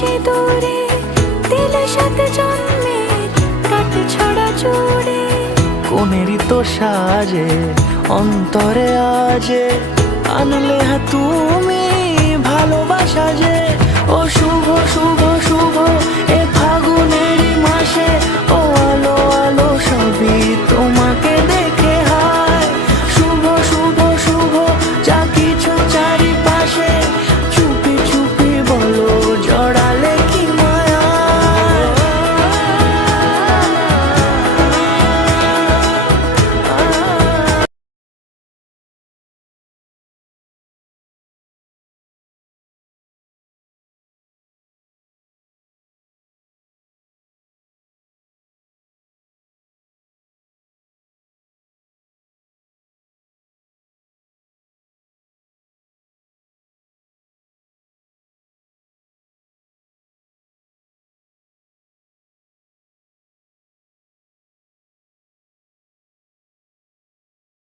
সিঁদুরে দিলে সাথে জন্মের কাট ছড়া জুড়ে। কোনেরই তো সাজে অন্তরে আজে আনলে তুমি ভালোবাসা যে। ও শুভ শুভ শুভ এ ফাগুনেরই মাসে, ও আলো আলো সবই তোমাকে দেখে